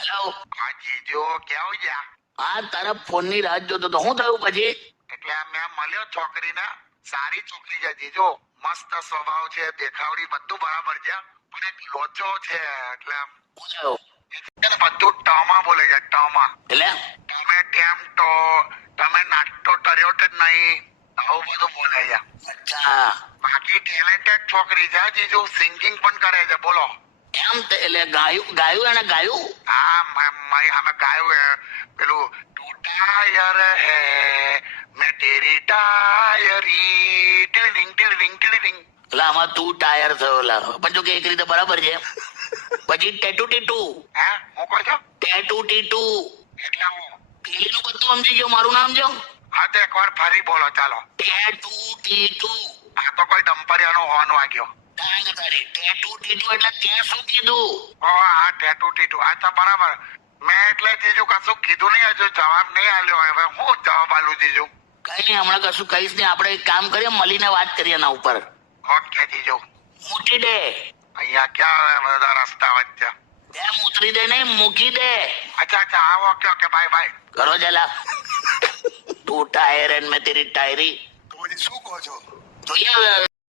Hello. હા જીજો કેવું છે? હા, તારા ફોન ની રાહ જોતો તો શું થયું પછી? એટલે મેં મળ્યો છોકરીને, સારી છોકરી છે જીજો, મસ્ત સ્વભાવ છે, દેખાવડી બધું બરાબર છે, પણ એક લોચો છે. એટલે શું થયું? બધું ટમાં બોલે છે, ટમાં. એટલે તમે કેમ તો, તમે નાસ્તો કર્યો કે નહીં, આવું બધું બોલે છે. અચ્છા, બાકી ટેલેન્ટેડ છોકરી છે જીજુ, સિંગિંગ પણ કરે છે. બોલો. એમ એટલે ગાયું ગાયું એને ગાયું? હા, મારી સામે ગાયું હે પેલું, તું ટાયર હે મેં તેરી ટાયરી, ટીલિંગ ટીલિંગ ટીલિંગ. એટલે આમાં તું ટાયર થયો લા પણ જો કે એક રીતે બરાબર છે. પછી ટેટુ ટીટુ હે હું કહો છો? ટેટુ ટીટુ એટલે હું પેલીનું બધું સમજી ગયો, મારું નામ જો હા તો એકવાર ફરી બોલો ચાલો. ટેટુ ટીટુ. આ તો કોઈ દંપરિયાનો હોર્ન વાગ્યો. કાંઈ નથી, ટેટુ ટીટુ એટલે તે શું કીધું? ઓ હા, ટેટુ ટીટુ, આ તો બરાબર. મેં એટલે જીજુ કશું કીધું નહીં, હજુ જવાબ નહીં આલ્યો. હવે હું જવાબ આલું જીજુ? કઈ નહીં, હમણાં કશું કહીશ નહીં. આપણે એક કામ કરીએ, મળીને વાત કરીએ એના ઉપર. ઓકે જીજુ. મૂકી દે. અહીંયા ક્યાં આવે બધા રસ્તા વચ્ચે? એમ ઉતરી દે નહીં, મૂકી દે. અચ્છા અચ્છા, હા ઓકે ઓકે, બાય બાય. કરો જલા. તું ટાયર એન્ડ મેં તેરી ટાયરી. તો પછી શું કહો છો? જોઈએ હવે.